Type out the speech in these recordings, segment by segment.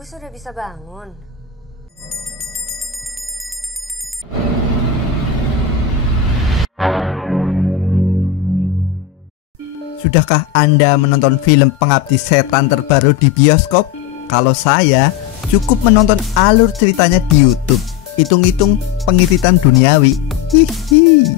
Ibu sudah bisa bangun. Sudahkah Anda menonton film Pengabdi Setan terbaru di bioskop? Kalau saya cukup menonton alur ceritanya di YouTube. Hitung-hitung pengiritan duniawi. Hihi.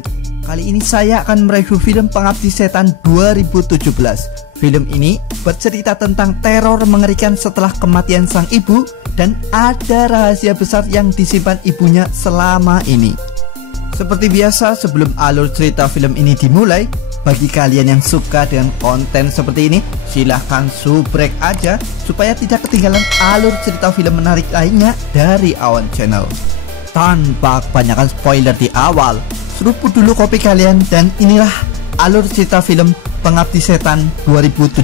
Kali ini saya akan mereview film Pengabdi Setan 2017. Film ini bercerita tentang teror mengerikan setelah kematian sang ibu dan ada rahasia besar yang disimpan ibunya selama ini. Seperti biasa, sebelum alur cerita film ini dimulai, bagi kalian yang suka dengan konten seperti ini, silahkan subrek aja supaya tidak ketinggalan alur cerita film menarik lainnya dari Awan Channel. Tanpa kebanyakan spoiler di awal, seruput dulu kopi kalian dan inilah alur cerita film Pengabdi Setan 2017.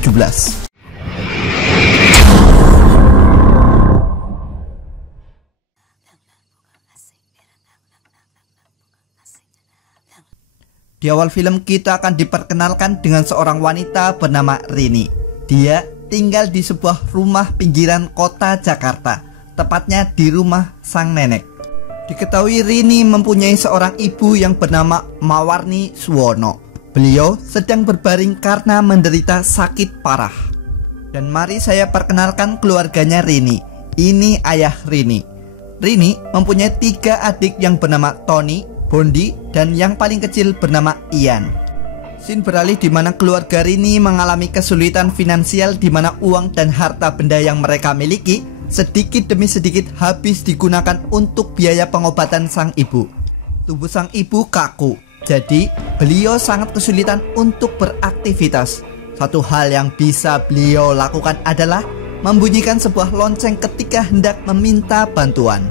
Di awal film kita akan diperkenalkan dengan seorang wanita bernama Rini. Dia tinggal di sebuah rumah pinggiran kota Jakarta, tepatnya di rumah sang nenek. Diketahui Rini mempunyai seorang ibu yang bernama Mawarni Suwono. Beliau sedang berbaring karena menderita sakit parah. Dan mari saya perkenalkan keluarganya Rini. Ini ayah Rini. Rini mempunyai 3 adik yang bernama Tony, Bondi, dan yang paling kecil bernama Ian. Scene beralih di mana keluarga Rini mengalami kesulitan finansial di mana uang dan harta benda yang mereka miliki sedikit demi sedikit habis digunakan untuk biaya pengobatan sang ibu. Tubuh sang ibu kaku, jadi beliau sangat kesulitan untuk beraktivitas. Satu hal yang bisa beliau lakukan adalah membunyikan sebuah lonceng ketika hendak meminta bantuan.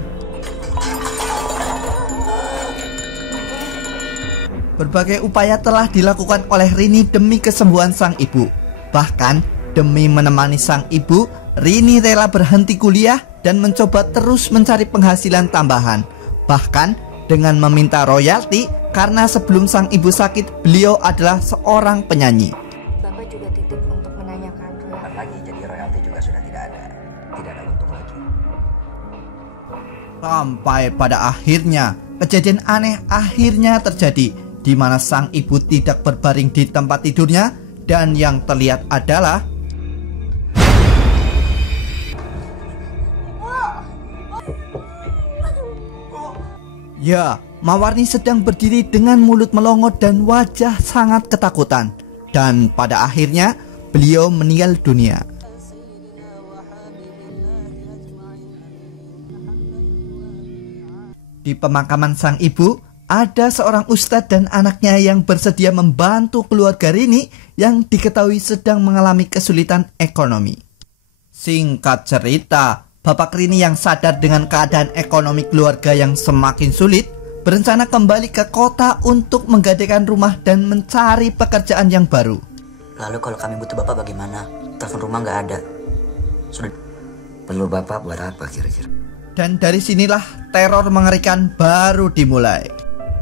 Berbagai upaya telah dilakukan oleh Rini demi kesembuhan sang ibu. Bahkan demi menemani sang ibu, Rini rela berhenti kuliah dan mencoba terus mencari penghasilan tambahan. Bahkan dengan meminta royalti karena sebelum sang ibu sakit, beliau adalah seorang penyanyi. Bapak juga titip untuk menanyakan royalti. Lagi jadi royalti juga sudah tidak ada untung lagi. Sampai pada akhirnya kejadian aneh akhirnya terjadi, di mana sang ibu tidak berbaring di tempat tidurnya dan yang terlihat adalah ya, Mawarni sedang berdiri dengan mulut melongo dan wajah sangat ketakutan. Dan pada akhirnya beliau meninggal dunia. Di pemakaman sang ibu, ada seorang ustadz dan anaknya yang bersedia membantu keluarga Rini yang diketahui sedang mengalami kesulitan ekonomi. Singkat cerita, Bapak Rini yang sadar dengan keadaan ekonomi keluarga yang semakin sulit, berencana kembali ke kota untuk menggadaikan rumah dan mencari pekerjaan yang baru. Lalu kalau kami butuh Bapak bagaimana? Telepon rumah nggak ada. Sudah. Perlu Bapak buat apa kira-kira? Dan dari sinilah teror mengerikan baru dimulai.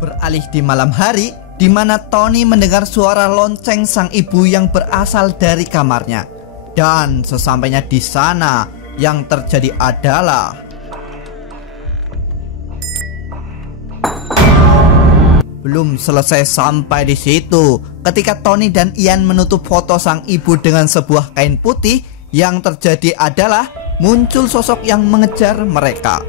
Beralih di malam hari, di mana Tony mendengar suara lonceng sang ibu yang berasal dari kamarnya. Dan sesampainya di sana, yang terjadi adalah belum selesai sampai di situ, ketika Tony dan Ian menutup foto sang ibu dengan sebuah kain putih, yang terjadi adalah muncul sosok yang mengejar mereka.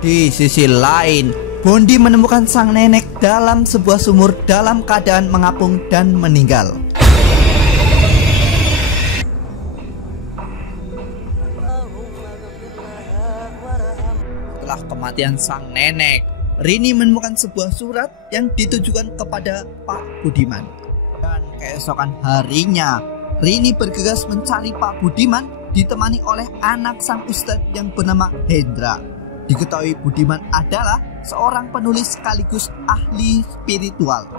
Di sisi lain, Bondi menemukan sang nenek dalam sebuah sumur dalam keadaan mengapung dan meninggal. Setelah kematian sang nenek, Rini menemukan sebuah surat yang ditujukan kepada Pak Budiman. Dan keesokan harinya, Rini bergegas mencari Pak Budiman ditemani oleh anak sang ustadz yang bernama Hendra. Diketahui Budiman adalah seorang penulis sekaligus ahli spiritual.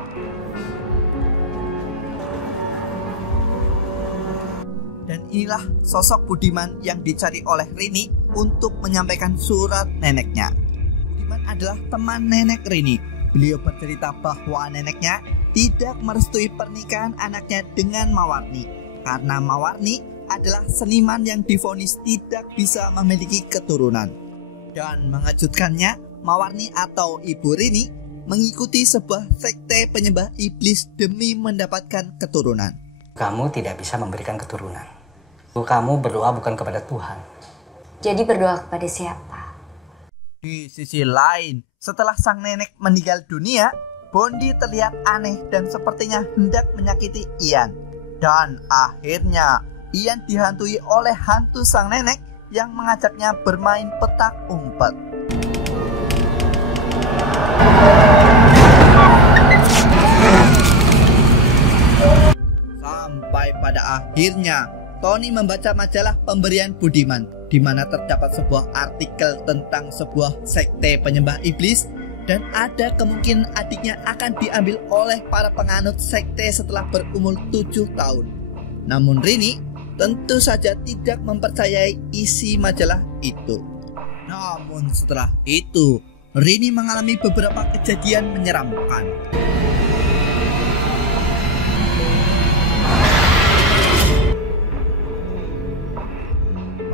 Dan inilah sosok Budiman yang dicari oleh Rini untuk menyampaikan surat neneknya. Budiman adalah teman nenek Rini. Beliau bercerita bahwa neneknya tidak merestui pernikahan anaknya dengan Mawarni, karena Mawarni adalah seniman yang divonis tidak bisa memiliki keturunan. Dan mengejutkannya, Mawarni atau Ibu Rini mengikuti sebuah sekte penyembah iblis demi mendapatkan keturunan. Kamu tidak bisa memberikan keturunan. Kamu berdoa bukan kepada Tuhan. Jadi berdoa kepada siapa? Di sisi lain, setelah sang nenek meninggal dunia, Bondi terlihat aneh dan sepertinya hendak menyakiti Ian. Dan akhirnya, Ian dihantui oleh hantu sang nenek yang mengajaknya bermain petak umpet. Sampai pada akhirnya, Tony membaca majalah pemberian Budiman, di mana terdapat sebuah artikel tentang sebuah sekte penyembah iblis, dan ada kemungkinan adiknya akan diambil oleh para penganut sekte setelah berumur 7 tahun. Namun Rini tentu saja tidak mempercayai isi majalah itu. Namun setelah itu, Rini mengalami beberapa kejadian menyeramkan.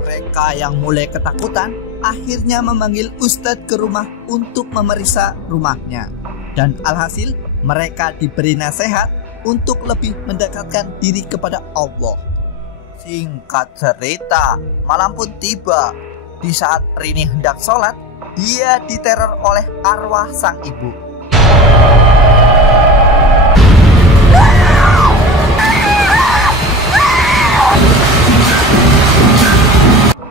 Mereka yang mulai ketakutan akhirnya memanggil Ustadz ke rumah untuk memeriksa rumahnya. Dan alhasil mereka diberi nasihat untuk lebih mendekatkan diri kepada Allah. Singkat cerita, malam pun tiba. Di saat Rini hendak sholat, dia diteror oleh arwah sang ibu.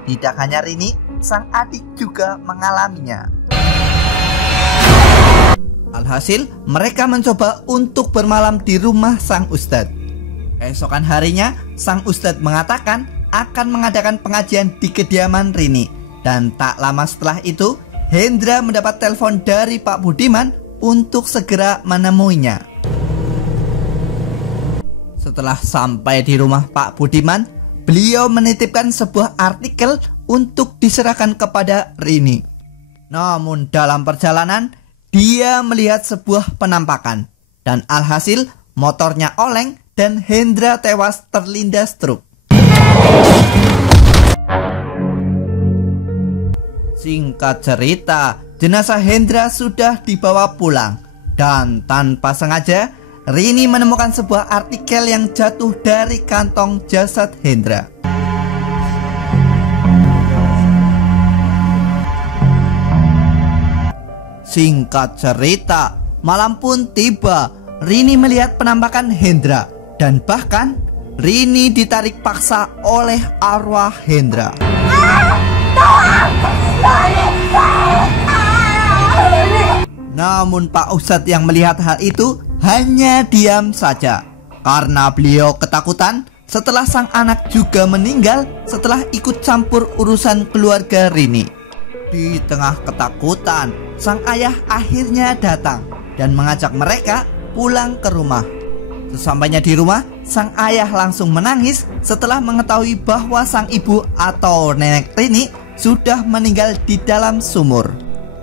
Tidak hanya Rini, sang adik juga mengalaminya. Alhasil, mereka mencoba untuk bermalam di rumah sang ustadz. Esokan harinya, sang ustadz mengatakan akan mengadakan pengajian di kediaman Rini. Dan tak lama setelah itu, Hendra mendapat telepon dari Pak Budiman untuk segera menemuinya. Setelah sampai di rumah Pak Budiman, beliau menitipkan sebuah artikel untuk diserahkan kepada Rini. Namun dalam perjalanan, dia melihat sebuah penampakan. Dan alhasil, motornya oleng dan Hendra tewas terlindas truk. Singkat cerita, jenazah Hendra sudah dibawa pulang. Dan tanpa sengaja, Rini menemukan sebuah artikel yang jatuh dari kantong jasad Hendra. Singkat cerita, malam pun tiba. Rini melihat penampakan Hendra. Dan bahkan, Rini ditarik paksa oleh arwah Hendra. Namun Pak Ustadz yang melihat hal itu hanya diam saja. Karena beliau ketakutan setelah sang anak juga meninggal setelah ikut campur urusan keluarga Rini. Di tengah ketakutan, sang ayah akhirnya datang dan mengajak mereka pulang ke rumah. Sesampainya di rumah, sang ayah langsung menangis setelah mengetahui bahwa sang ibu atau nenek Rini sudah meninggal di dalam sumur.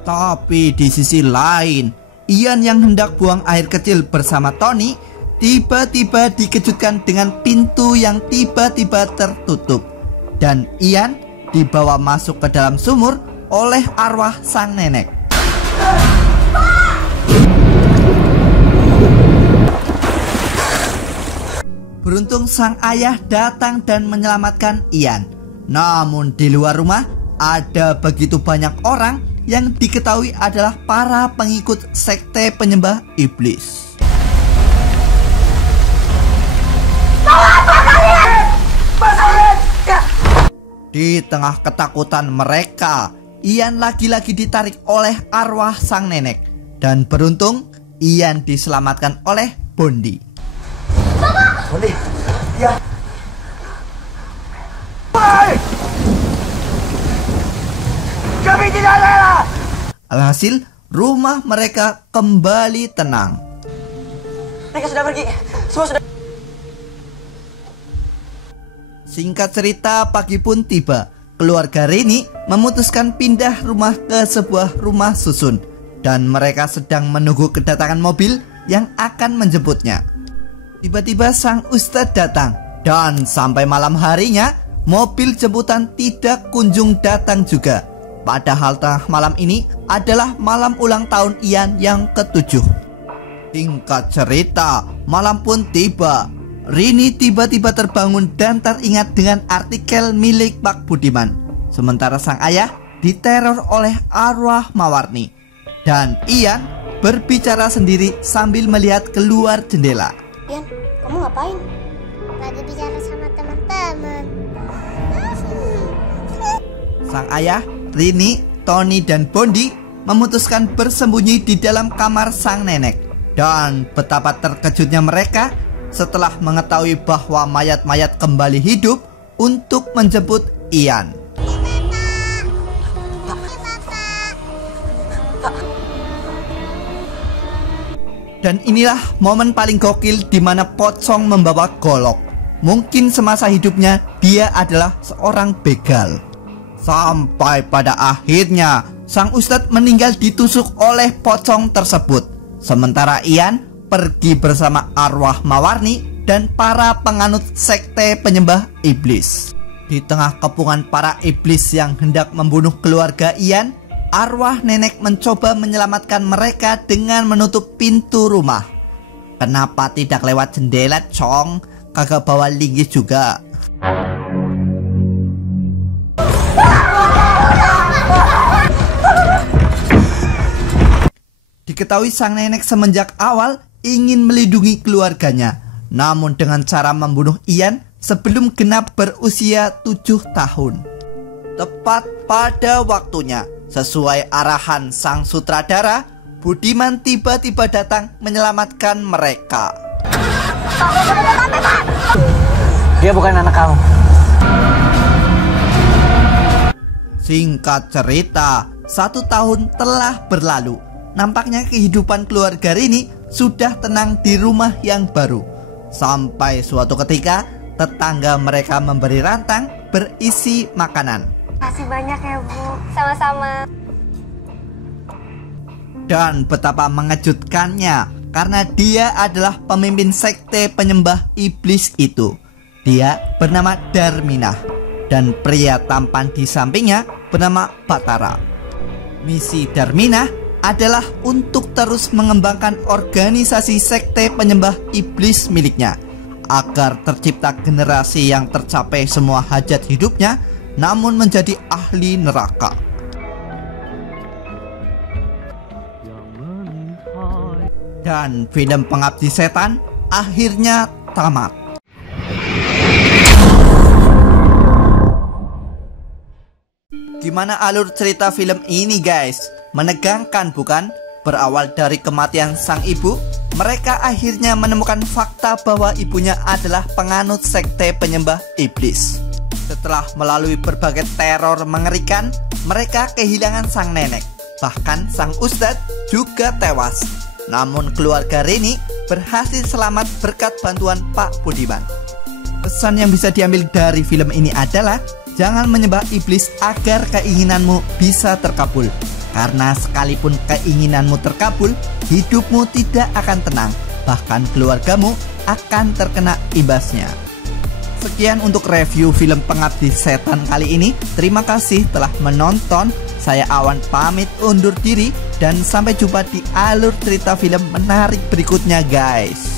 Tapi di sisi lain, Ian yang hendak buang air kecil bersama Tony tiba-tiba dikejutkan dengan pintu yang tiba-tiba tertutup. Dan Ian dibawa masuk ke dalam sumur oleh arwah sang nenek. Beruntung sang ayah datang dan menyelamatkan Ian. Namun di luar rumah ada begitu banyak orang yang diketahui adalah para pengikut sekte penyembah iblis. Di tengah ketakutan mereka, Ian lagi-lagi ditarik oleh arwah sang nenek. Dan beruntung, Ian diselamatkan oleh Bondi. Bondi, ya. Kami tidak rela. Alhasil, rumah mereka kembali tenang. Mereka sudah pergi. Semua sudah. Singkat cerita, pagi pun tiba. Keluarga Rini memutuskan pindah rumah ke sebuah rumah susun. Dan mereka sedang menunggu kedatangan mobil yang akan menjemputnya. Tiba-tiba sang ustadz datang Dan sampai malam harinya, mobil jemputan tidak kunjung datang juga. Padahal tengah malam ini adalah malam ulang tahun Ian yang ke-7. Singkat cerita, malam pun tiba. Rini tiba-tiba terbangun dan teringat dengan artikel milik Pak Budiman. Sementara sang ayah diteror oleh arwah Mawarni. Dan Ian berbicara sendiri sambil melihat keluar jendela. Ian, kamu ngapain? Lagi bicara sama teman-teman. Sang ayah, Rini, Tony, dan Bondi memutuskan bersembunyi di dalam kamar sang nenek. Dan betapa terkejutnya mereka setelah mengetahui bahwa mayat-mayat kembali hidup untuk menjemput Ian. Dan inilah momen paling gokil di mana Pocong membawa golok. Mungkin semasa hidupnya dia adalah seorang begal. Sampai pada akhirnya sang ustadz meninggal ditusuk oleh pocong tersebut. Sementara Ian pergi bersama arwah Mawarni dan para penganut sekte penyembah iblis. Di tengah kepungan para iblis yang hendak membunuh keluarga Ian, arwah nenek mencoba menyelamatkan mereka dengan menutup pintu rumah. Kenapa tidak lewat jendela, Cong? Kagak bawa linggis juga. Diketahui sang nenek semenjak awal ingin melindungi keluarganya, namun dengan cara membunuh Ian sebelum genap berusia 7 tahun. Tepat pada waktunya, sesuai arahan sang sutradara, Budiman tiba-tiba datang menyelamatkan mereka. Dia bukan anak kamu. Singkat cerita, 1 tahun telah berlalu. Nampaknya kehidupan keluarga Rini sudah tenang di rumah yang baru. Sampai suatu ketika, tetangga mereka memberi rantang berisi makanan. Makasih banyak ya, Bu. Sama-sama. Dan betapa mengejutkannya, karena dia adalah pemimpin sekte penyembah iblis itu. Dia bernama Darminah, dan pria tampan di sampingnya bernama Batara. Misi Darminah adalah untuk terus mengembangkan organisasi sekte penyembah iblis miliknya, agar tercipta generasi yang tercapai semua hajat hidupnya, namun menjadi ahli neraka. Dan film Pengabdi Setan akhirnya tamat. Gimana alur cerita film ini, guys? Menegangkan bukan? Berawal dari kematian sang ibu, mereka akhirnya menemukan fakta bahwa ibunya adalah penganut sekte penyembah iblis. Setelah melalui berbagai teror mengerikan, mereka kehilangan sang nenek. Bahkan sang ustadz juga tewas. Namun keluarga Rini berhasil selamat berkat bantuan Pak Budiman. Pesan yang bisa diambil dari film ini adalah jangan menyembah iblis agar keinginanmu bisa terkabul. Karena sekalipun keinginanmu terkabul, hidupmu tidak akan tenang. Bahkan keluargamu akan terkena imbasnya. Sekian untuk review film Pengabdi Setan kali ini. Terima kasih telah menonton. Saya Awan pamit undur diri. Dan sampai jumpa di alur cerita film menarik berikutnya, guys.